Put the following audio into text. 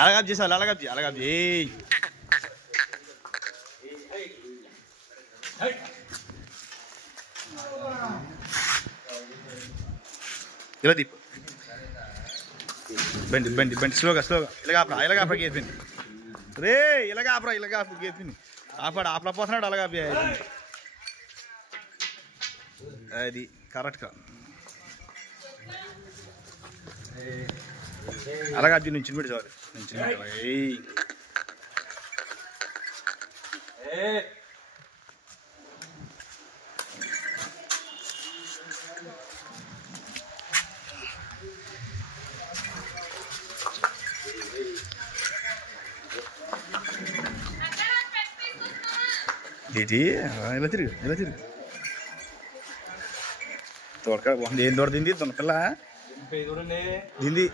అలాగబ్జీ sir అలాగబ్జీ అలాగబ్జీ ఇలా దీపు బండి బండి బండి స్లోగా స్లోగా ఇలాగ గేట్ పిండి రే ఇలాగ గేట్ పిండి ఆపడా పోతున్నాడు అలాగా అది కరెక్ట్గా అలాగా అబ్జీ నుంచి పెట్టి సార్ నుంచి ఏంటి ఇలా తిరుగు తోడక ఏం దూడ తింది దొనకల్లా తింది